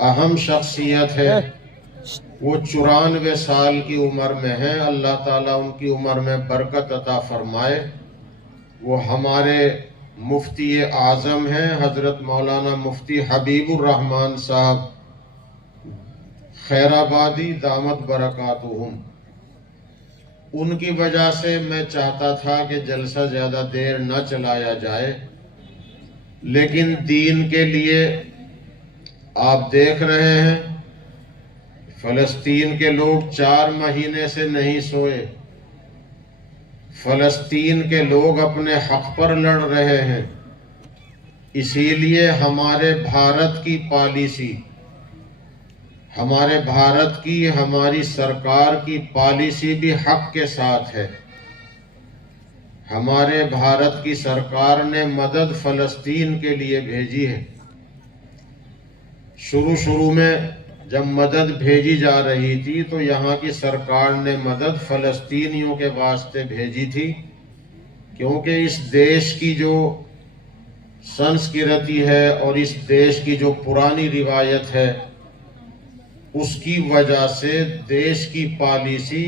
اہم شخصیت ہے، وہ 94 سال کی عمر میں ہیں، اللہ تعالیٰ ان کی عمر میں برکت عطا فرمائے۔ وہ ہمارے مفتی اعظم ہیں، حضرت مولانا مفتی حبیب الرحمن صاحب خیر آبادی دامت برکاتہم۔ ان کی وجہ سے میں چاہتا تھا کہ جلسہ زیادہ دیر نہ چلایا جائے، لیکن دین کے لیے آپ دیکھ رہے ہیں فلسطین کے لوگ 4 مہینے سے نہیں سوئے، فلسطین کے لوگ اپنے حق پر لڑ رہے ہیں۔ اسی لیے ہمارے بھارت کی پالیسی، ہمارے بھارت کی، ہماری سرکار کی پالیسی بھی حق کے ساتھ ہے۔ ہمارے بھارت کی سرکار نے مدد فلسطین کے لیے بھیجی ہے۔ شروع میں جب مدد بھیجی جا رہی تھی تو یہاں کی سرکار نے مدد فلسطینیوں کے واسطے بھیجی تھی، کیونکہ اس دیش کی جو سنسکرتی ہے اور اس دیش کی جو پرانی روایت ہے، اس کی وجہ سے دیش کی پالیسی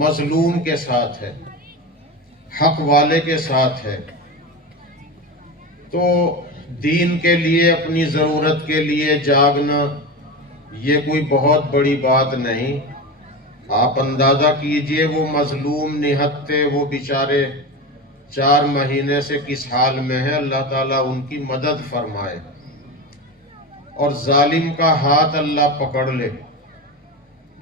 مظلوم کے ساتھ ہے، حق والے کے ساتھ ہے۔ تو دین کے لیے، اپنی ضرورت کے لیے جاگنا یہ کوئی بہت بڑی بات نہیں۔ آپ اندازہ کیجئے وہ مظلوم نہتے، وہ بیچارے 4 مہینے سے کس حال میں ہیں، اللہ تعالیٰ ان کی مدد فرمائے اور ظالم کا ہاتھ اللہ پکڑ لے۔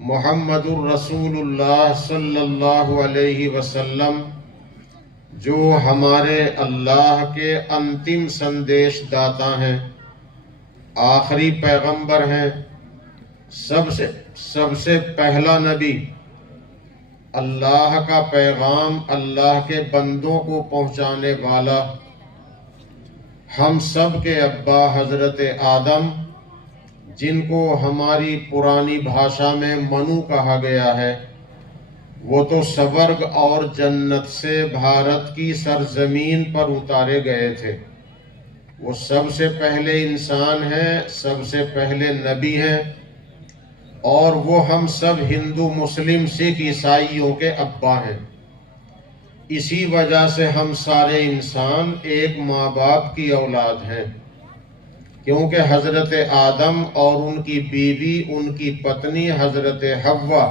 محمد الرسول اللہ صلی اللہ علیہ وسلم جو ہمارے اللہ کے انتم سندیش داتا ہیں، آخری پیغمبر ہیں، سب سے پہلا نبی، اللہ کا پیغام اللہ کے بندوں کو پہنچانے والا، ہم سب کے ابا حضرت آدم، جن کو ہماری پرانی بھاشا میں منو کہا گیا ہے، وہ تو سورگ اور جنت سے بھارت کی سرزمین پر اتارے گئے تھے۔ وہ سب سے پہلے انسان ہیں، سب سے پہلے نبی ہیں، اور وہ ہم سب ہندو، مسلم، سکھ، عیسائیوں کے ابا ہیں۔ اسی وجہ سے ہم سارے انسان ایک ماں باپ کی اولاد ہیں، کیونکہ حضرت آدم اور ان کی بیوی، ان کی پتنی حضرت حوا،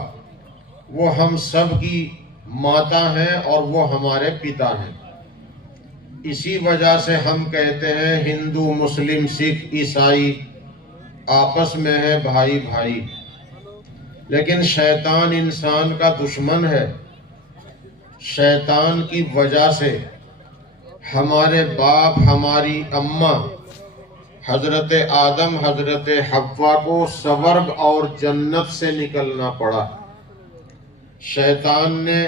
وہ ہم سب کی ماتا ہیں اور وہ ہمارے پتا ہیں۔ اسی وجہ سے ہم کہتے ہیں ہندو، مسلم، سکھ، عیسائی آپس میں ہے بھائی بھائی۔ لیکن شیطان انسان کا دشمن ہے۔ شیطان کی وجہ سے ہمارے باپ، ہماری اماں حضرت آدم، حضرت حوا کو سورگ اور جنت سے نکلنا پڑا۔ شیطان نے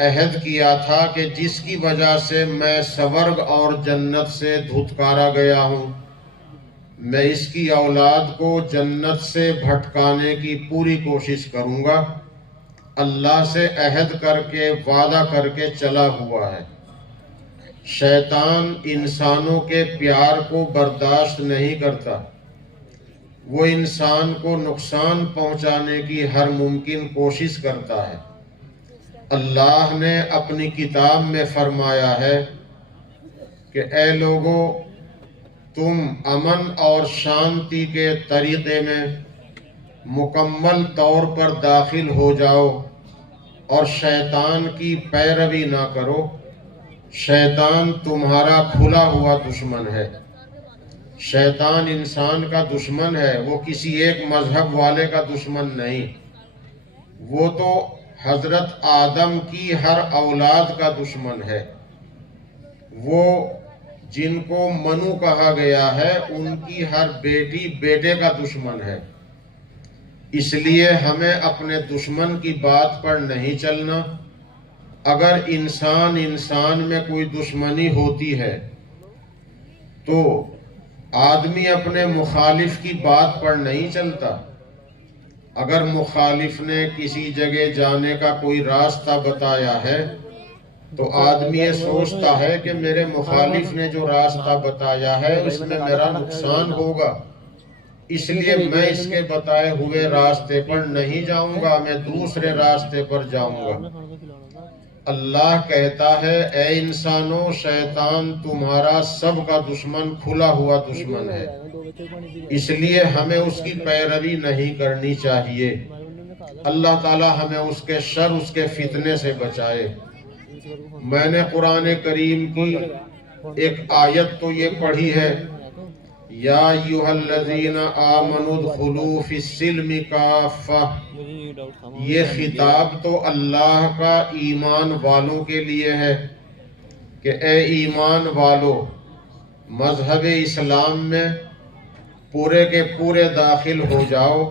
عہد کیا تھا کہ جس کی وجہ سے میں سورگ اور جنت سے دھتکارا گیا ہوں، میں اس کی اولاد کو جنت سے بھٹکانے کی پوری کوشش کروں گا۔ اللہ سے عہد کر کے، وعدہ کر کے چلا ہوا ہے۔ شیطان انسانوں کے پیار کو برداشت نہیں کرتا، وہ انسان کو نقصان پہنچانے کی ہر ممکن کوشش کرتا ہے۔ اللہ نے اپنی کتاب میں فرمایا ہے کہ اے لوگو، تم امن اور شانتی کے طریقے میں مکمل طور پر داخل ہو جاؤ اور شیطان کی پیروی نہ کرو۔ شیطان تمہارا کھلا ہوا دشمن ہے۔ شیطان انسان کا دشمن ہے، وہ کسی ایک مذہب والے کا دشمن نہیں، وہ تو حضرت آدم کی ہر اولاد کا دشمن ہے۔ وہ جن کو منو کہا گیا ہے، ان کی ہر بیٹی بیٹے کا دشمن ہے۔ اس لیے ہمیں اپنے دشمن کی بات پر نہیں چلنا۔ اگر انسان میں کوئی دشمنی ہوتی ہے تو آدمی اپنے مخالف کی بات پر نہیں چلتا۔ اگر مخالف نے کسی جگہ جانے کا کوئی راستہ بتایا ہے تو آدمی یہ سوچتا ہے کہ میرے مخالف نے جو راستہ بتایا ہے اس میں میرا نقصان ہوگا، اس لیے میں اس کے بتائے ہوئے راستے پر نہیں جاؤں گا، میں دوسرے راستے پر جاؤں گا۔ اللہ کہتا ہے اے انسانوں، شیطان تمہارا سب کا دشمن، کھلا ہوا دشمن ہے، اس لیے ہمیں اس کی پیروی نہیں کرنی چاہیے۔ اللہ تعالی ہمیں اس کے شر، اس کے فتنے سے بچائے۔ میں نے قرآن کریم کی ایک آیت تو یہ پڑھی ہے، یا ایھا الذین آمنوا ادخلوا فی السلم کافہ، یہ خطاب تو اللہ کا ایمان والوں کے لیے ہے کہ اے ایمان والو، مذہب اسلام میں پورے کے پورے داخل ہو جاؤ،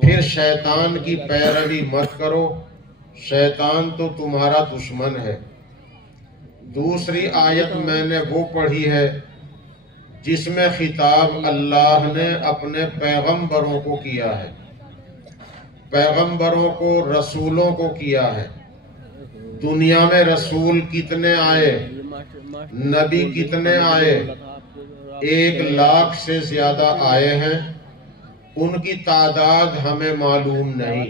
پھر شیطان کی پیروی مت کرو، شیطان تو تمہارا دشمن ہے۔ دوسری آیت میں نے وہ پڑھی ہے جس میں خطاب اللہ نے اپنے پیغمبروں کو کیا ہے، پیغمبروں کو، رسولوں کو کیا ہے۔ دنیا میں رسول کتنے آئے، نبی کتنے آئے؟ 1,00,000 سے زیادہ آئے ہیں، ان کی تعداد ہمیں معلوم نہیں،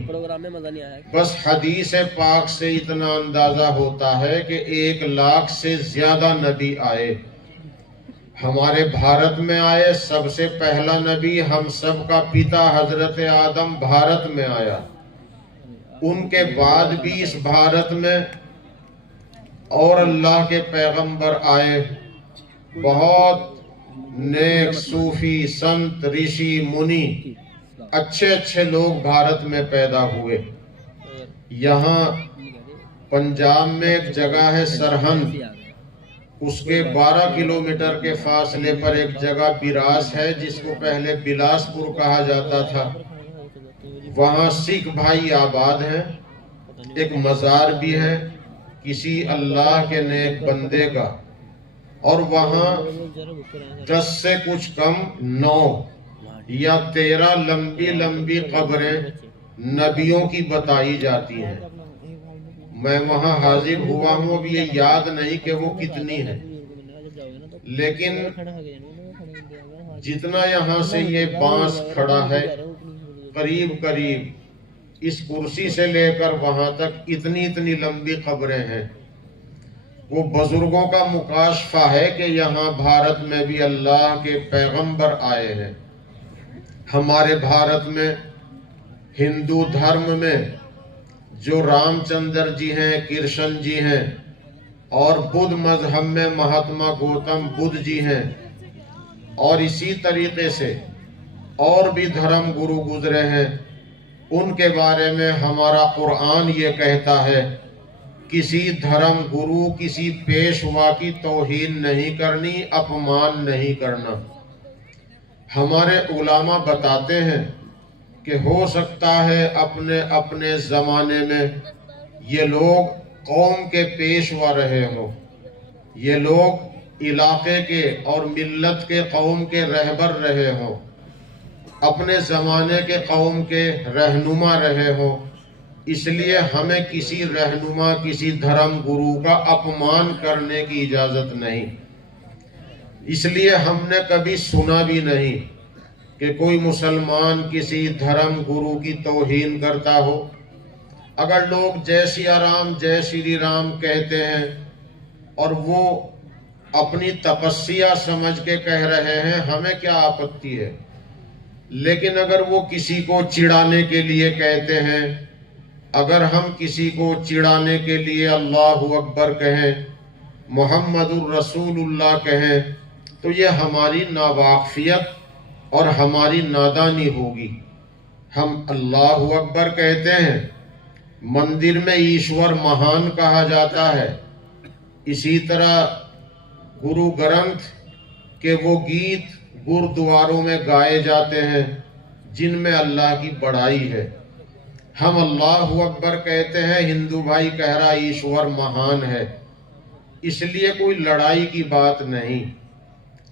بس حدیث پاک سے اتنا اندازہ ہوتا ہے کہ 1,00,000 سے زیادہ نبی آئے۔ ہمارے بھارت میں آئے، سب سے پہلا نبی ہم سب کا پتا حضرت آدم بھارت میں آیا، ان کے بعد بھی اس بھارت میں اور اللہ کے پیغمبر آئے، بہت نیک صوفی، سنت، رشی، منی، اچھے اچھے لوگ بھارت میں پیدا ہوئے۔ یہاں پنجاب میں ایک جگہ ہے سرہند، اس کے 12 کلومیٹر کے فاصلے پر ایک جگہ بیراس ہے جس کو پہلے بلاسپور کہا جاتا تھا۔ وہاں سکھ بھائی آباد ہیں، ایک مزار بھی ہے کسی اللہ کے نیک بندے کا، اور وہاں 10 سے کچھ کم 9 یا 13 لمبی لمبی قبریں نبیوں کی بتائی جاتی ہیں۔ میں وہاں حاضر ہوا ہوں، اب یہ یاد نہیں کہ وہ کتنی ہیں، لیکن جتنا یہاں سے یہ بانس کھڑا ہے، قریب قریب اس کرسی سے لے کر وہاں تک اتنی اتنی لمبی قبریں ہیں۔ وہ بزرگوں کا مکاشفہ ہے کہ یہاں بھارت میں بھی اللہ کے پیغمبر آئے ہیں۔ ہمارے بھارت میں ہندو دھرم میں جو رام چندر جی ہیں، کرشن جی ہیں، اور بدھ مذہب میں مہاتما گوتم بدھ جی ہیں، اور اسی طریقے سے اور بھی دھرم گرو گزرے ہیں، ان کے بارے میں ہمارا قرآن یہ کہتا ہے کسی دھرم گرو، کسی پیشوا کی توہین نہیں کرنی، اپمان نہیں کرنا۔ ہمارے علماء بتاتے ہیں کہ ہو سکتا ہے اپنے اپنے زمانے میں یہ لوگ قوم کے پیشوا رہے ہوں، یہ لوگ علاقے کے اور ملت کے، قوم کے رہبر رہے ہوں، اپنے زمانے کے قوم کے رہنما رہے ہوں، اس لیے ہمیں کسی رہنما، کسی دھرم گرو کا اپمان کرنے کی اجازت نہیں۔ اس لیے ہم نے کبھی سنا بھی نہیں کہ کوئی مسلمان کسی دھرم گرو کی توہین کرتا ہو۔ اگر لوگ جے سیا رام، جے شری رام کہتے ہیں اور وہ اپنی تپسیا سمجھ کے کہہ رہے ہیں، ہمیں کیا آپتی ہے، لیکن اگر وہ کسی کو چڑھانے کے لیے کہتے ہیں، اگر ہم کسی کو چڑھانے کے لیے اللہ اکبر کہیں، محمد الرسول اللہ کہیں، تو یہ ہماری ناواقفیت اور ہماری نادانی ہوگی۔ ہم اللہ اکبر کہتے ہیں، مندر میں ایشور مہان کہا جاتا ہے، اسی طرح گرو گرنتھ کے وہ گیت گردواروں میں گائے جاتے ہیں جن میں اللہ کی بڑائی ہے۔ ہم اللہ اکبر کہتے ہیں، ہندو بھائی کہہ رہا ایشور مہان ہے، اس لیے کوئی لڑائی کی بات نہیں۔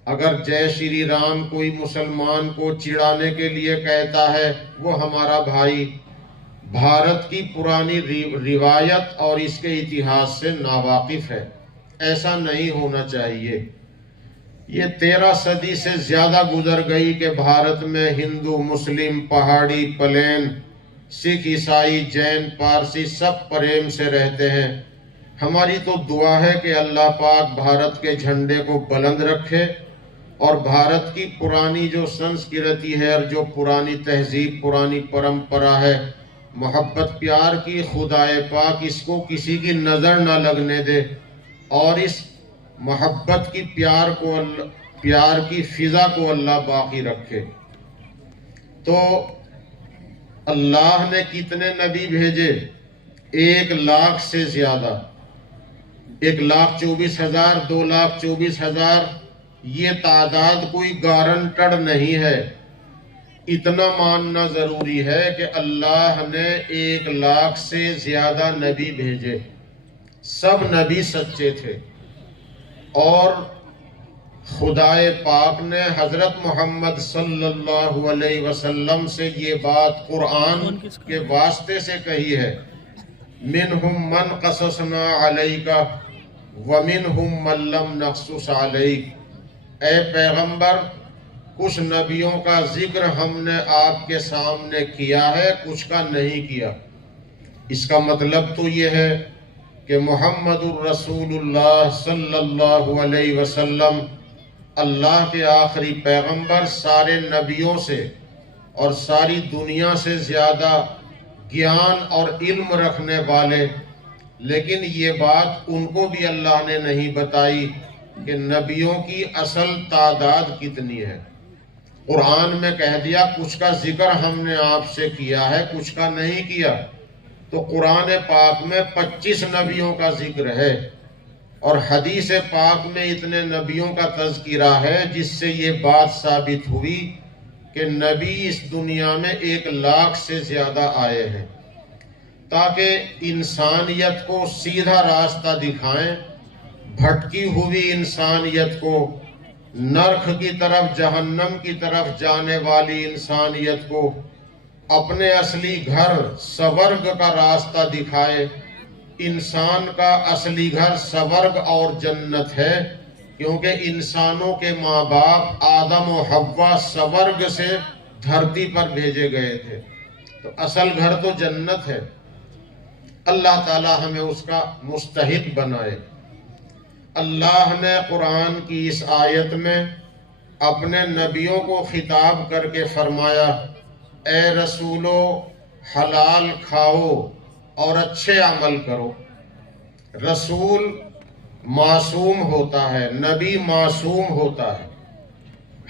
اگر جے شری رام کوئی مسلمان کو چڑھانے کے لیے کہتا ہے، وہ ہمارا بھائی بھارت کی پرانی روایت اور اس کے اتہاس سے ناواقف ہے، ایسا نہیں ہونا چاہیے۔ یہ 13 صدی سے زیادہ گزر گئی کہ بھارت میں ہندو، مسلم، پہاڑی، پلین، سکھ، عیسائی، جین، پارسی سب پریم سے رہتے ہیں۔ ہماری تو دعا ہے کہ اللہ پاک بھارت کے جھنڈے کو بلند رکھے اور بھارت کی پرانی جو سنسکرتی ہے اور جو پرانی تہذیب، پرانی پرمپرا ہے محبت پیار کی، خدائے پاک اس کو کسی کی نظر نہ لگنے دے اور اس محبت کی پیار کی فضا کو اللہ باقی رکھے۔ تو اللہ نے کتنے نبی بھیجے؟ 1,00,000 سے زیادہ، 1,24,000، 2,24,000، یہ تعداد کوئی گارنٹڈ نہیں ہے۔ اتنا ماننا ضروری ہے کہ اللہ نے 1,00,000 سے زیادہ نبی بھیجے، سب نبی سچے تھے، اور خدائے پاک نے حضرت محمد صلی اللہ علیہ وسلم سے یہ بات قرآن کے واسطے سے کہی ہے، منہم من قصصنا علیک ومنہم من لم نقصص علیک۔ اے پیغمبر، کچھ نبیوں کا ذکر ہم نے آپ کے سامنے کیا ہے، کچھ کا نہیں کیا۔ اس کا مطلب تو یہ ہے کہ محمد الرسول اللہ صلی اللہ علیہ وسلم اللہ کے آخری پیغمبر، سارے نبیوں سے اور ساری دنیا سے زیادہ گیان اور علم رکھنے والے، لیکن یہ بات ان کو بھی اللہ نے نہیں بتائی کہ نبیوں کی اصل تعداد کتنی ہے۔ قرآن میں کہہ دیا کچھ کا ذکر ہم نے آپ سے کیا ہے، کچھ کا نہیں کیا۔ تو قرآن پاک میں 25 نبیوں کا ذکر ہے، اور حدیث پاک میں اتنے نبیوں کا تذکرہ ہے جس سے یہ بات ثابت ہوئی کہ نبی اس دنیا میں 1,00,000 سے زیادہ آئے ہیں، تاکہ انسانیت کو سیدھا راستہ دکھائیں، بھٹکی ہوئی انسانیت کو، نرک کی طرف، جہنم کی طرف جانے والی انسانیت کو اپنے اصلی گھر سورگ کا راستہ دکھائے۔ انسان کا اصلی گھر سورگ اور جنت ہے، کیونکہ انسانوں کے ماں باپ آدم و حوا سورگ سے دھرتی پر بھیجے گئے تھے، تو اصل گھر تو جنت ہے۔ اللہ تعالی ہمیں اس کا مستحق بنائے۔ اللہ نے قرآن کی اس آیت میں اپنے نبیوں کو خطاب کر کے فرمایا، اے رسولو، حلال کھاؤ اور اچھے عمل کرو۔ رسول معصوم ہوتا ہے، نبی معصوم ہوتا ہے۔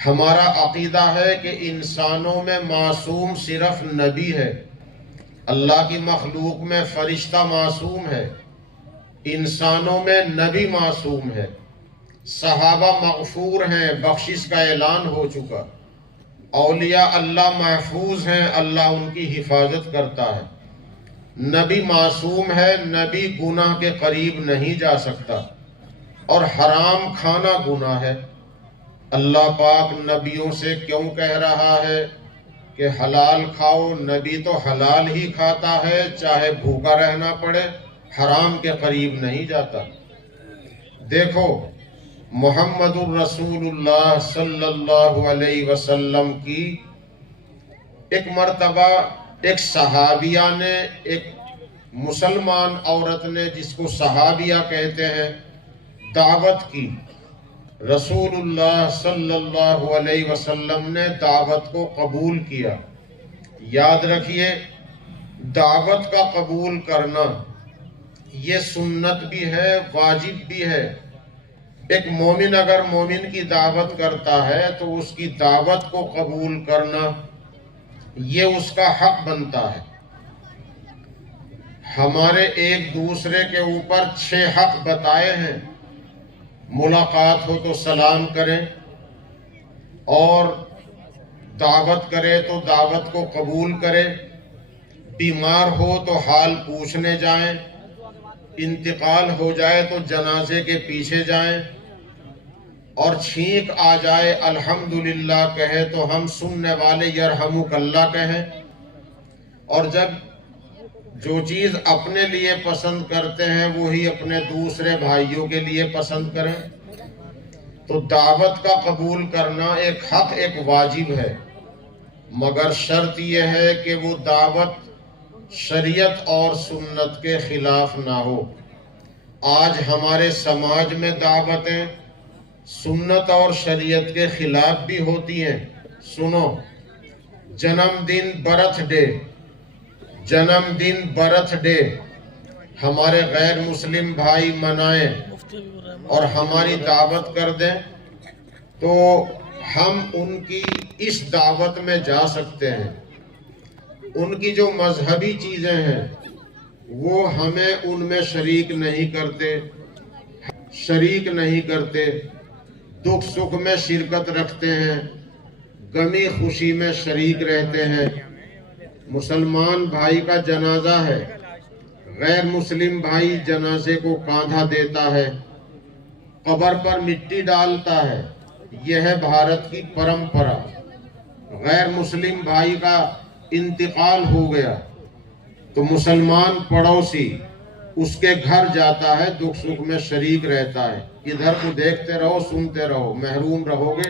ہمارا عقیدہ ہے کہ انسانوں میں معصوم صرف نبی ہے، اللہ کی مخلوق میں فرشتہ معصوم ہے، انسانوں میں نبی معصوم ہے۔ صحابہ مغفور ہیں، بخشش کا اعلان ہو چکا۔ اولیاء اللہ محفوظ ہیں، اللہ ان کی حفاظت کرتا ہے۔ نبی معصوم ہے، نبی گناہ کے قریب نہیں جا سکتا، اور حرام کھانا گناہ ہے۔ اللہ پاک نبیوں سے کیوں کہہ رہا ہے کہ حلال کھاؤ؟ نبی تو حلال ہی کھاتا ہے، چاہے بھوکا رہنا پڑے، حرام کے قریب نہیں جاتا۔ دیکھو، محمد الرسول اللہ صلی اللہ علیہ وسلم کی ایک مرتبہ ایک صحابیہ نے، ایک مسلمان عورت نے جس کو صحابیہ کہتے ہیں، دعوت کی۔ رسول اللہ صلی اللہ علیہ وسلم نے دعوت کو قبول کیا۔ یاد رکھیے، دعوت کا قبول کرنا یہ سنت بھی ہے، واجب بھی ہے۔ ایک مومن اگر مومن کی دعوت کرتا ہے تو اس کی دعوت کو قبول کرنا یہ اس کا حق بنتا ہے۔ ہمارے ایک دوسرے کے اوپر 6 حق بتائے ہیں۔ ملاقات ہو تو سلام کریں، اور دعوت کرے تو دعوت کو قبول کرے، بیمار ہو تو حال پوچھنے جائیں، انتقال ہو جائے تو جنازے کے پیچھے جائیں، اور چھینک آ جائے الحمدللہ کہے تو ہم سننے والے یرحمک اللہ کہیں، اور جب جو چیز اپنے لیے پسند کرتے ہیں وہی اپنے دوسرے بھائیوں کے لیے پسند کریں۔ تو دعوت کا قبول کرنا ایک حق، ایک واجب ہے، مگر شرط یہ ہے کہ وہ دعوت شریعت اور سنت کے خلاف نہ ہو۔ آج ہمارے سماج میں دعوتیں سنت اور شریعت کے خلاف بھی ہوتی ہیں۔ سنو، جنم دن برتھ ڈے ہمارے غیر مسلم بھائی منائیں اور ہماری دعوت کر دیں تو ہم ان کی اس دعوت میں جا سکتے ہیں۔ ان کی جو مذہبی چیزیں ہیں وہ ہمیں ان میں شریک نہیں کرتے، دکھ سکھ میں شرکت رکھتے ہیں، غمی خوشی میں شریک رہتے ہیں۔ مسلمان بھائی کا جنازہ ہے، غیر مسلم بھائی جنازے کو کاندھا دیتا ہے، قبر پر مٹی ڈالتا ہے۔ یہ ہے بھارت کی پرمپرا۔ غیر مسلم بھائی کا انتقال ہو گیا تو مسلمان پڑوسی اس کے گھر جاتا ہے، دکھ سکھ میں شریک رہتا ہے۔ ادھر کو دیکھتے رہو، سنتے رہو، محروم رہو گے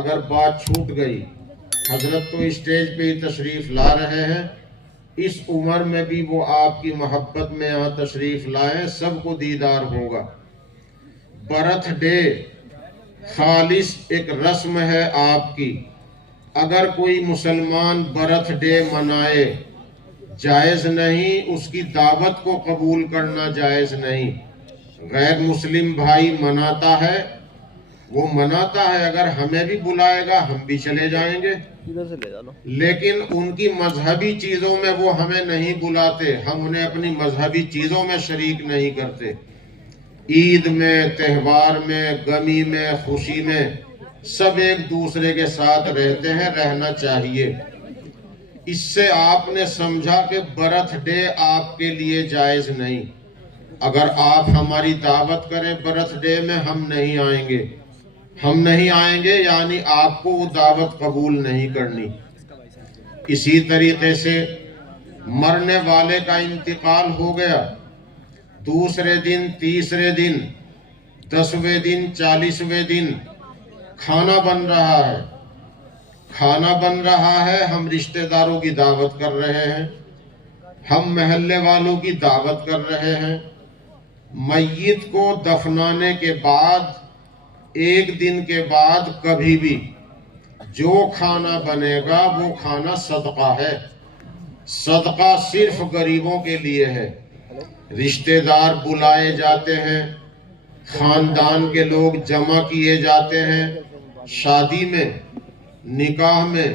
اگر بات چھوٹ گئی۔ حضرت تو اسٹیج پہ ہی تشریف لا رہے ہیں، اس عمر میں بھی وہ آپ کی محبت میں یہاں تشریف لائیں، سب کو دیدار ہوگا۔ برتھ ڈے خالص ایک رسم ہے آپ کی۔ اگر کوئی مسلمان برتھ ڈے منائے جائز نہیں، اس کی دعوت کو قبول کرنا جائز نہیں۔ غیر مسلم بھائی مناتا ہے، وہ مناتا ہے، اگر ہمیں بھی بلائے گا ہم بھی چلے جائیں گے، لیکن ان کی مذہبی چیزوں میں وہ ہمیں نہیں بلاتے، ہم انہیں اپنی مذہبی چیزوں میں شریک نہیں کرتے۔ عید میں، تہوار میں، غمی میں، خوشی میں سب ایک دوسرے کے ساتھ رہتے ہیں، رہنا چاہیے۔ اس سے آپ نے سمجھا کہ برتھ ڈے آپ کے لیے جائز نہیں۔ اگر آپ ہماری دعوت کریں برتھ ڈے میں، ہم نہیں آئیں گے یعنی آپ کو وہ دعوت قبول نہیں کرنی۔ اسی طریقے سے مرنے والے کا انتقال ہو گیا، دوسرے دن، تیسرے دن، 10ویں دن، 40ویں دن کھانا بن رہا ہے، ہم رشتہ داروں کی دعوت کر رہے ہیں، ہم محلے والوں کی دعوت کر رہے ہیں۔ میت کو دفنانے کے بعد، ایک دن کے بعد کبھی بھی جو کھانا بنے گا وہ کھانا صدقہ ہے۔ صدقہ صرف غریبوں کے لیے ہے۔ رشتہ دار بلائے جاتے ہیں، خاندان کے لوگ جمع کیے جاتے ہیں، شادی میں، نکاح میں،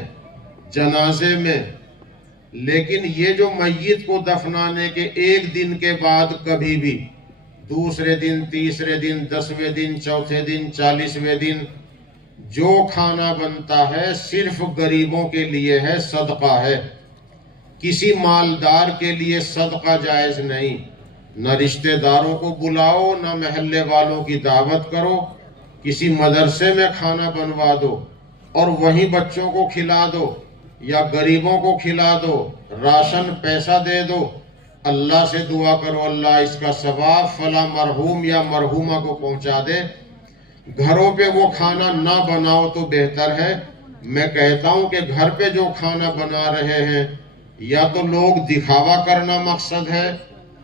جنازے میں، لیکن یہ جو میت کو دفنانے کے ایک دن کے بعد کبھی بھی، دوسرے دن، تیسرے دن، 10ویں دن، چوتھے دن، 40ویں دن جو کھانا بنتا ہے صرف غریبوں کے لیے ہے، صدقہ ہے۔ کسی مالدار کے لیے صدقہ جائز نہیں۔ نہ رشتہ داروں کو بلاؤ، نہ محلے والوں کی دعوت کرو، کسی مدرسے میں کھانا بنوا دو اور وہیں بچوں کو کھلا دو یا غریبوں کو کھلا دو، راشن پیسہ دے دو، اللہ سے دعا کرو اللہ اس کا ثواب فلاں مرحوم یا مرحومہ کو پہنچا دے۔ گھروں پہ وہ کھانا نہ بناؤ تو بہتر ہے۔ میں کہتا ہوں کہ گھر پہ جو کھانا بنا رہے ہیں یا تو لوگ دکھاوا کرنا مقصد ہے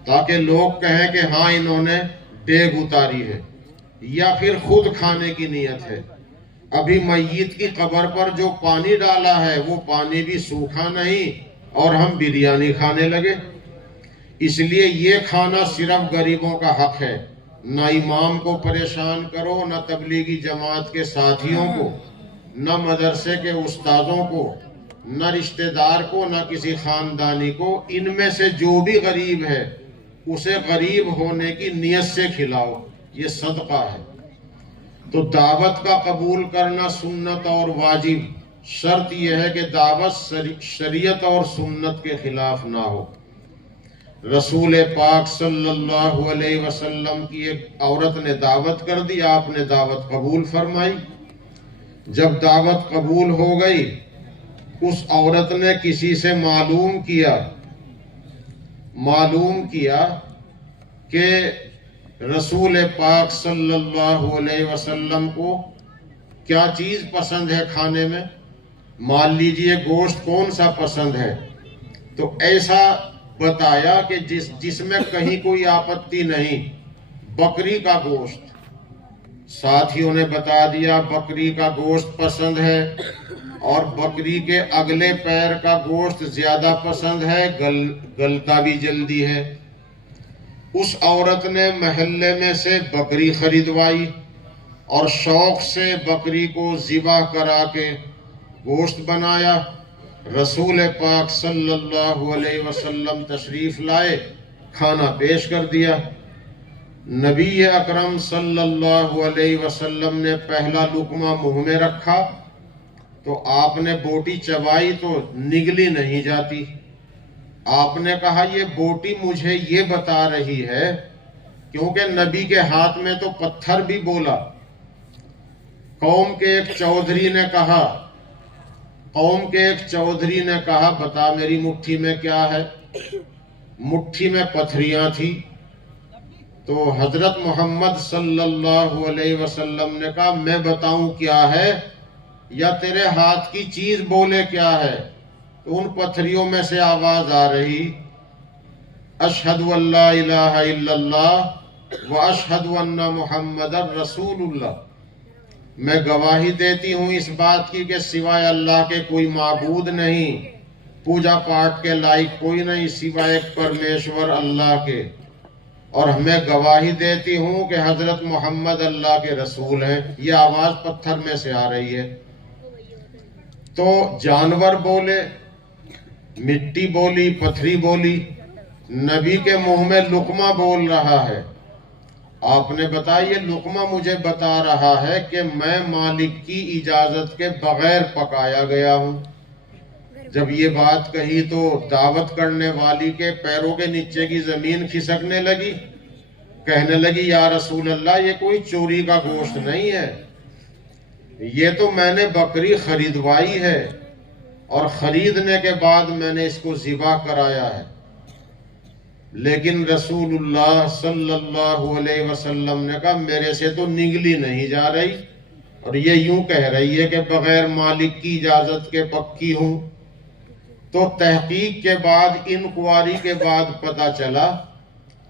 تاکہ لوگ کہیں کہ ہاں انہوں نے دیگ اتاری ہے، یا پھر خود کھانے کی نیت ہے۔ ابھی میت کی قبر پر جو پانی ڈالا ہے وہ پانی بھی سوکھا نہیں اور ہم بریانی کھانے لگے۔ اس لیے یہ کھانا صرف غریبوں کا حق ہے۔ نہ امام کو پریشان کرو، نہ تبلیغی جماعت کے ساتھیوں کو، نہ مدرسے کے استادوں کو، نہ رشتہ دار کو، نہ کسی خاندانی کو۔ ان میں سے جو بھی غریب ہے اسے غریب ہونے کی نیت سے کھلاؤ، یہ صدقہ ہے۔ تو دعوت کا قبول کرنا سنت اور واجب، شرط یہ ہے کہ دعوت شریعت اور سنت کے خلاف نہ ہو۔ رسول پاک صلی اللہ علیہ وسلم کی ایک عورت نے دعوت کر دی، آپ نے دعوت قبول فرمائی۔ جب دعوت قبول ہو گئی، اس عورت نے کسی سے معلوم کیا کہ رسول پاک صلی اللہ علیہ وسلم کو کیا چیز پسند ہے کھانے میں، مان لیجئے گوشت کون سا پسند ہے، تو ایسا بتایا کہ جس میں کہیں کوئی آپتی نہیں، بکری کا گوشت۔ ساتھیوں نے بتا دیا بکری کا گوشت پسند ہے، اور بکری کے اگلے پیر کا گوشت زیادہ پسند ہے، گلتا بھی جلدی ہے۔ اس عورت نے محلے میں سے بکری خریدوائی اور شوق سے بکری کو ذبح کرا کے گوشت بنایا۔ رسول پاک صلی اللہ علیہ وسلم تشریف لائے، کھانا پیش کر دیا۔ نبی اکرم صلی اللہ علیہ وسلم نے پہلا لقمہ منہ میں رکھا تو آپ نے بوٹی چبائی تو نگلی نہیں جاتی۔ آپ نے کہا یہ بوٹی مجھے یہ بتا رہی ہے، کیونکہ نبی کے ہاتھ میں تو پتھر بھی بولا۔ قوم کے ایک چودھری نے کہا بتا میری مٹھی میں کیا ہے؟ مٹھی میں پتھریاں تھی۔ تو حضرت محمد صلی اللہ علیہ وسلم نے کہا میں بتاؤں کیا ہے یا تیرے ہاتھ کی چیز بولے کیا ہے؟ تو ان پتھریوں میں سے آواز آ رہی، اشہد ان لا الہ الا اللہ و اشہد ان محمد رسول اللہ، میں گواہی دیتی ہوں اس بات کی کہ سوائے اللہ کے کوئی معبود نہیں، پوجا پاٹ کے لائق کوئی نہیں سوائے ایک پرمیشور اللہ کے، اور میں گواہی دیتی ہوں کہ حضرت محمد اللہ کے رسول ہیں۔ یہ آواز پتھر میں سے آ رہی ہے۔ تو جانور بولے، مٹی بولی، پتھری بولی، نبی کے منہ میں لقمہ بول رہا ہے۔ آپ نے بتایا یہ لقمہ مجھے بتا رہا ہے کہ میں مالک کی اجازت کے بغیر پکایا گیا ہوں۔ جب یہ بات کہی تو دعوت کرنے والی کے پیروں کے نیچے کی زمین کھسکنے لگی، کہنے لگی یا رسول اللہ یہ کوئی چوری کا گوشت نہیں ہے، یہ تو میں نے بکری خریدوائی ہے اور خریدنے کے بعد میں نے اس کو ذبح کرایا ہے۔ لیکن رسول اللہ صلی اللہ علیہ وسلم نے کہا میرے سے تو نگلی نہیں جا رہی، اور یہ یوں کہہ رہی ہے کہ بغیر مالک کی اجازت کے پکی ہوں۔ تو تحقیق کے بعد، انکوائری کے بعد پتہ چلا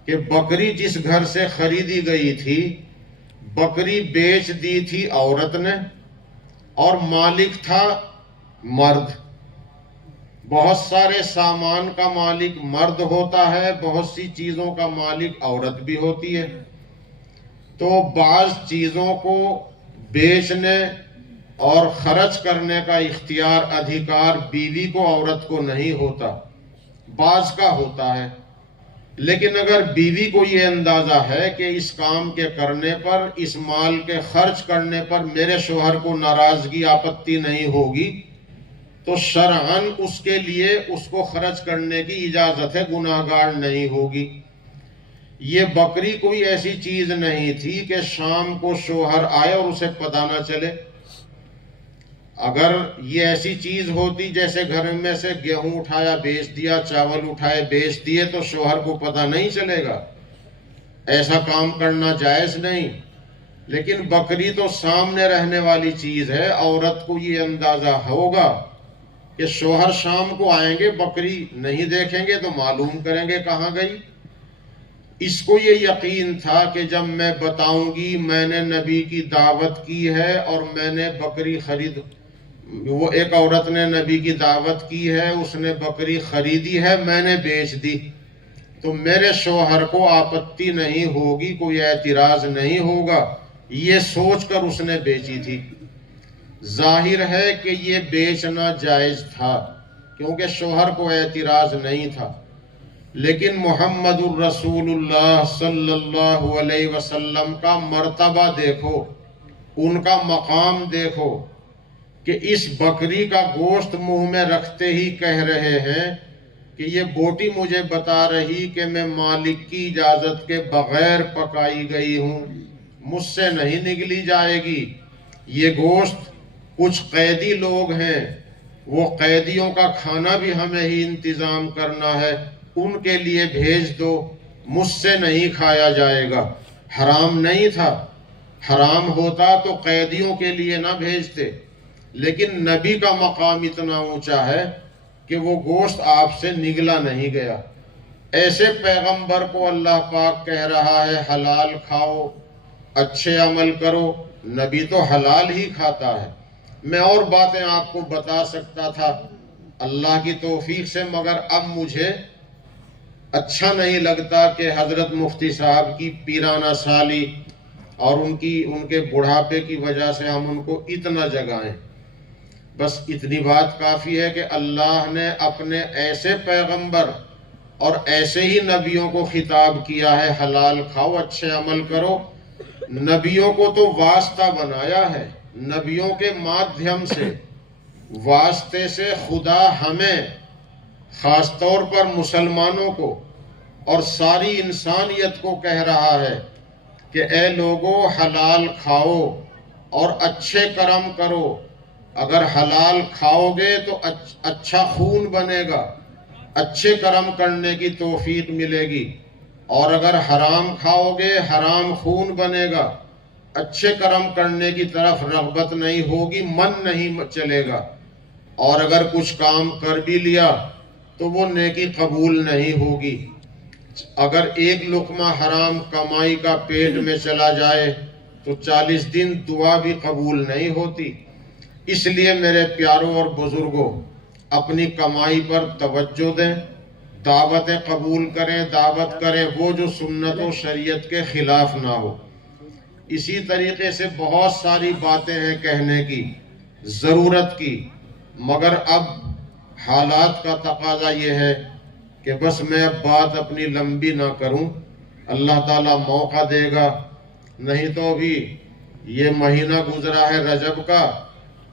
کہ بکری جس گھر سے خریدی گئی تھی، بکری بیچ دی تھی عورت نے، اور مالک تھا مرد۔ بہت سارے سامان کا مالک مرد ہوتا ہے، بہت سی چیزوں کا مالک عورت بھی ہوتی ہے۔ تو بعض چیزوں کو بیچنے اور خرچ کرنے کا اختیار، ادھیکار بیوی کو، عورت کو نہیں ہوتا، بعض کا ہوتا ہے۔ لیکن اگر بیوی کو یہ اندازہ ہے کہ اس کام کے کرنے پر، اس مال کے خرچ کرنے پر میرے شوہر کو ناراضگی، آپتی نہیں ہوگی، تو شرعاً اس کے لیے اس کو خرچ کرنے کی اجازت ہے، گناہگار نہیں ہوگی۔ یہ بکری کوئی ایسی چیز نہیں تھی کہ شام کو شوہر آئے اور اسے پتہ نہ چلے۔ اگر یہ ایسی چیز ہوتی جیسے گھر میں سے گیہوں اٹھایا بیچ دیا، چاول اٹھائے بیچ دیے، تو شوہر کو پتہ نہیں چلے گا، ایسا کام کرنا جائز نہیں۔ لیکن بکری تو سامنے رہنے والی چیز ہے، عورت کو یہ اندازہ ہوگا کہ شوہر شام کو آئیں گے، بکری نہیں دیکھیں گے تو معلوم کریں گے کہاں گئی۔ اس کو یہ یقین تھا کہ جب میں بتاؤں گی میں نے نبی کی دعوت کی ہے اور میں نے بکری خرید، وہ ایک عورت نے نبی کی دعوت کی ہے، اس نے بکری خریدی ہے، میں نے بیچ دی، تو میرے شوہر کو آپتی نہیں ہوگی، کوئی اعتراض نہیں ہوگا، یہ سوچ کر اس نے بیچی تھی۔ ظاہر ہے کہ یہ بیچنا جائز تھا کیونکہ شوہر کو اعتراض نہیں تھا۔ لیکن محمد الرسول اللہ صلی اللہ علیہ وسلم کا مرتبہ دیکھو، ان کا مقام دیکھو، کہ اس بکری کا گوشت منہ میں رکھتے ہی کہہ رہے ہیں کہ یہ بوٹی مجھے بتا رہی کہ میں مالک کی اجازت کے بغیر پکائی گئی ہوں، مجھ سے نہیں نگلی جائے گی۔ یہ گوشت کچھ قیدی لوگ ہیں، وہ قیدیوں کا کھانا بھی ہمیں ہی انتظام کرنا ہے، ان کے لیے بھیج دو، مجھ سے نہیں کھایا جائے گا۔ حرام نہیں تھا، حرام ہوتا تو قیدیوں کے لیے نہ بھیجتے، لیکن نبی کا مقام اتنا اونچا ہے کہ وہ گوشت آپ سے نگلا نہیں گیا۔ ایسے پیغمبر کو اللہ پاک کہہ رہا ہے حلال کھاؤ، اچھے عمل کرو۔ نبی تو حلال ہی کھاتا ہے۔ میں اور باتیں آپ کو بتا سکتا تھا اللہ کی توفیق سے، مگر اب مجھے اچھا نہیں لگتا کہ حضرت مفتی صاحب کی پیرانہ سالی اور ان کے بڑھاپے کی وجہ سے ہم ان کو اتنا جگائیں۔ بس اتنی بات کافی ہے کہ اللہ نے اپنے ایسے پیغمبر اور ایسے ہی نبیوں کو خطاب کیا ہے حلال کھاؤ، اچھے عمل کرو۔ نبیوں کو تو واسطہ بنایا ہے، نبیوں کے مادھیم سے، واسطے سے خدا ہمیں خاص طور پر مسلمانوں کو اور ساری انسانیت کو کہہ رہا ہے کہ اے لوگو حلال کھاؤ اور اچھے کرم کرو۔ اگر حلال کھاؤ گے تو اچھا خون بنے گا، اچھے کرم کرنے کی توفیق ملے گی، اور اگر حرام کھاؤ گے حرام خون بنے گا، اچھے کرم کرنے کی طرف رغبت نہیں ہوگی، من نہیں چلے گا، اور اگر کچھ کام کر بھی لیا تو وہ نیکی قبول نہیں ہوگی۔ اگر ایک لقمہ حرام کمائی کا پیٹ میں چلا جائے تو 40 دن دعا بھی قبول نہیں ہوتی۔ اس لیے میرے پیاروں اور بزرگوں، اپنی کمائی پر توجہ دیں، دعوتیں قبول کریں، دعوت کریں وہ جو سنت و شریعت کے خلاف نہ ہو۔ اسی طریقے سے بہت ساری باتیں ہیں کہنے کی، ضرورت کی، مگر اب حالات کا تقاضا یہ ہے کہ بس میں اب بات اپنی لمبی نہ کروں۔ اللہ تعالیٰ موقع دے گا، نہیں تو ابھی یہ مہینہ گزرا ہے رجب کا،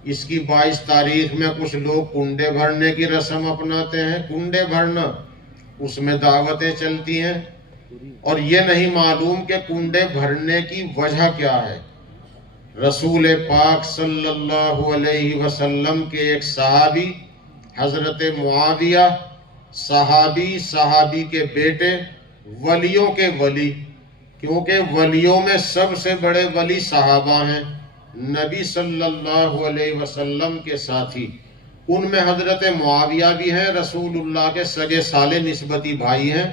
اس کی 22 تاریخ میں کچھ لوگ کنڈے بھرنے کی رسم اپناتے ہیں۔ کنڈے بھرنا، اس میں دعوتیں چلتی ہیں، اور یہ نہیں معلوم کہ کنڈے بھرنے کی وجہ کیا ہے۔ رسول پاک صلی اللہ علیہ وسلم کے ایک صحابی حضرت معاویہ، صحابی کے بیٹے، ولیوں کے ولی، کیونکہ ولیوں میں سب سے بڑے ولی صحابہ ہیں، نبی صلی اللہ علیہ وسلم کے ساتھی۔ ان میں حضرت معاویہ بھی ہیں، رسول اللہ کے سگے سالے نسبتی بھائی ہیں،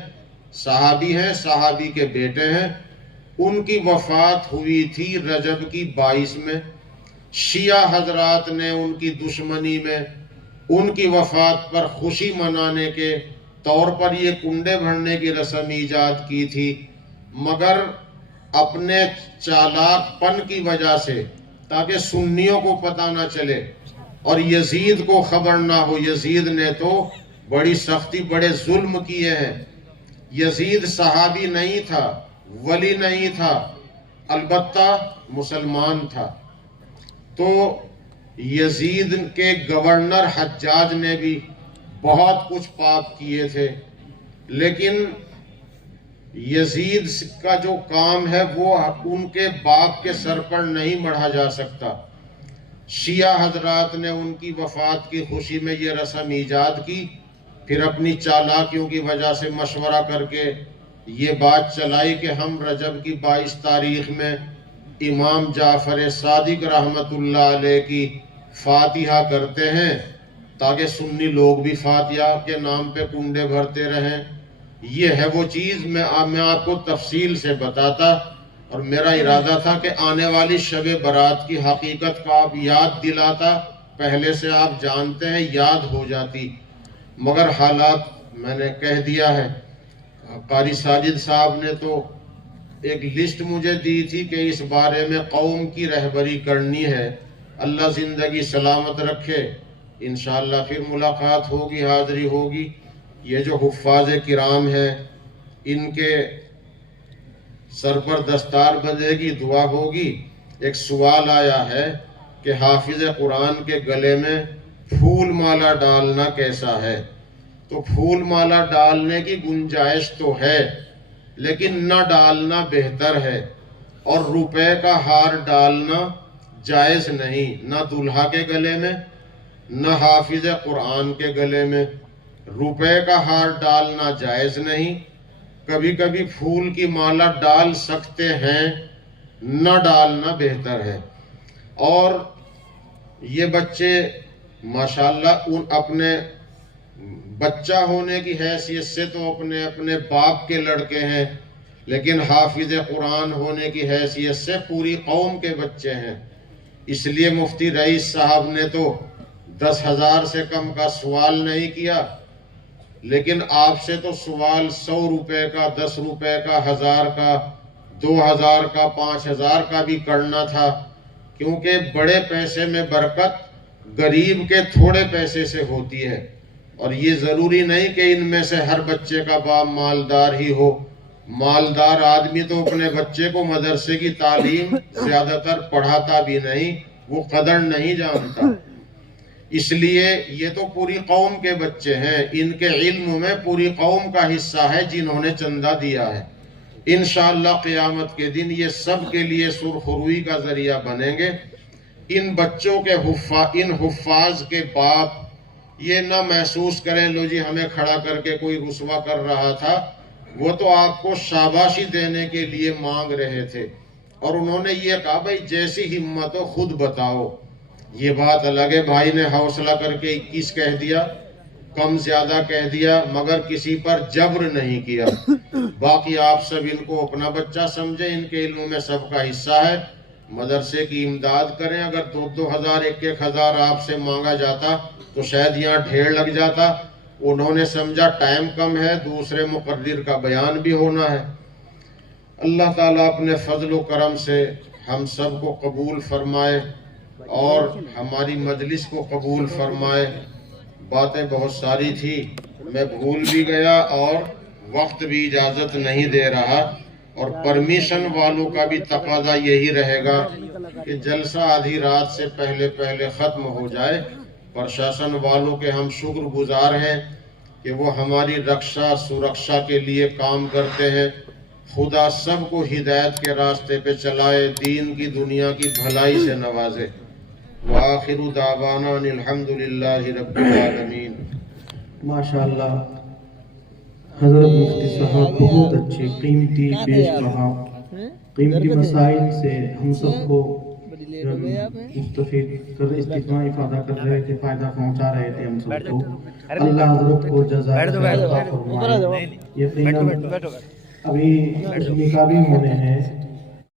صحابی کے بیٹے ہیں۔ ان کی وفات ہوئی تھی رجب کی 22 میں۔ شیعہ حضرات نے ان کی دشمنی میں ان کی وفات پر خوشی منانے کے طور پر یہ کنڈے بھرنے کی رسم ایجاد کی تھی، مگر اپنے چالاک پن کی وجہ سے، تاکہ سنیوں کو پتہ نہ چلے اور یزید کو خبر نہ ہو۔ یزید نے تو بڑی سختی، بڑے ظلم کیے ہیں۔ یزید صحابی نہیں تھا، ولی نہیں تھا، البتہ مسلمان تھا۔ تو یزید کے گورنر حجاج نے بھی بہت کچھ پاپ کیے تھے، لیکن یزید کا جو کام ہے وہ ان کے باپ کے سر پر نہیں مڑھا جا سکتا۔ شیعہ حضرات نے ان کی وفات کی خوشی میں یہ رسم ایجاد کی، پھر اپنی چالاکیوں کی وجہ سے مشورہ کر کے یہ بات چلائی کہ ہم رجب کی 22 تاریخ میں امام جعفر صادق رحمت اللہ علیہ کی فاتحہ کرتے ہیں، تاکہ سنی لوگ بھی فاتحہ کے نام پہ کنڈے بھرتے رہیں۔ یہ ہے وہ چیز، میں آپ کو تفصیل سے بتاتا، اور میرا ارادہ تھا کہ آنے والی شب برات کی حقیقت کا آپ یاد دلاتا، پہلے سے آپ جانتے ہیں، یاد ہو جاتی، مگر حالات میں نے کہہ دیا ہے۔ قاری ساجد صاحب نے تو ایک لسٹ مجھے دی تھی کہ اس بارے میں قوم کی رہبری کرنی ہے۔ اللہ زندگی سلامت رکھے، انشاءاللہ پھر ملاقات ہوگی، حاضری ہوگی۔ یہ جو حفاظ کرام ہیں، ان کے سر پر دستار بندھے گی، دعا ہوگی۔ ایک سوال آیا ہے کہ حافظ قرآن کے گلے میں پھول مالا ڈالنا کیسا ہے؟ تو پھول مالا ڈالنے کی گنجائش تو ہے، لیکن نہ ڈالنا بہتر ہے، اور روپے کا ہار ڈالنا جائز نہیں، نہ دلہا کے گلے میں نہ حافظ قرآن کے گلے میں۔ روپے کا ہار ڈالنا جائز نہیں، کبھی کبھی پھول کی مالا ڈال سکتے ہیں، نہ ڈالنا بہتر ہے۔ اور یہ بچے ماشاءاللہ ان اپنے بچہ ہونے کی حیثیت سے تو اپنے اپنے باپ کے لڑکے ہیں، لیکن حافظ قرآن ہونے کی حیثیت سے پوری قوم کے بچے ہیں۔ اس لیے مفتی رئیس صاحب نے تو 10,000 سے کم کا سوال نہیں کیا، لیکن آپ سے تو سوال 100 روپے کا، 10 روپے کا، 1000 کا، 2000 کا، 5000 کا بھی کرنا تھا، کیونکہ بڑے پیسے میں برکت غریب کے تھوڑے پیسے سے ہوتی ہے۔ اور یہ ضروری نہیں کہ ان میں سے ہر بچے کا باپ مالدار ہی ہو۔ مالدار آدمی تو اپنے بچے کو مدرسے کی تعلیم زیادہ تر پڑھاتا بھی نہیں، وہ قدر نہیں جانتا۔ اس لیے یہ تو پوری قوم کے بچے ہیں، ان کے علم میں پوری قوم کا حصہ ہے جنہوں نے چندہ دیا ہے۔ انشاءاللہ قیامت کے دن یہ سب کے لیے سرخروئی کا ذریعہ بنیں گے۔ ان بچوں کے ان حفاظ کے باپ یہ نہ محسوس کریں لو جی ہمیں کھڑا کر کے کوئی رسوا کر رہا تھا، وہ تو آپ کو شاباشی دینے کے لیے مانگ رہے تھے، اور انہوں نے یہ کہا بھائی جیسی ہمت ہو خود بتاؤ۔ یہ بات الگ ہے، بھائی نے حوصلہ کر کے 21 کہہ دیا، کم زیادہ کہہ دیا، مگر کسی پر جبر نہیں کیا۔ باقی آپ سب ان کو اپنا بچہ سمجھیں، ان کے علم میں سب کا حصہ ہے، مدرسے کی امداد کریں۔ اگر 2,000 1,000 آپ سے مانگا جاتا تو شاید یہاں ڈھیر لگ جاتا۔ انہوں نے سمجھا ٹائم کم ہے، دوسرے مقرر کا بیان بھی ہونا ہے۔ اللہ تعالیٰ اپنے فضل و کرم سے ہم سب کو قبول فرمائے اور ہماری مجلس کو قبول فرمائے۔ باتیں بہت ساری تھی، میں بھول بھی گیا اور وقت بھی اجازت نہیں دے رہا، اور پرمیشن والوں کا بھی تقاضا یہی رہے گا کہ جلسہ آدھی رات سے پہلے پہلے ختم ہو جائے۔ پرشاسن والوں کے ہم شکر گزار ہیں کہ وہ ہماری رکشا سرکشا کے لیے کام کرتے ہیں۔ خدا سب کو ہدایت کے راستے پہ چلائے، دین کی دنیا کی بھلائی سے نوازے۔ وآخر دعوانا ان الحمدللہ رب العالمین۔ ماشاءاللہ حضرت مفتی صاحب بہت اچھے قیمتی پیش کہا، قیمتی مسائل سے ہم سب کو مستفید کر استفادہ افادہ کر رہے تھے، فائدہ پہنچا رہے تھے ہم سب کو۔ اللہ حضرت کو جزائے خیر عطا فرمائے۔ یقیناً ابھی نکاح بھی ہونے ہیں،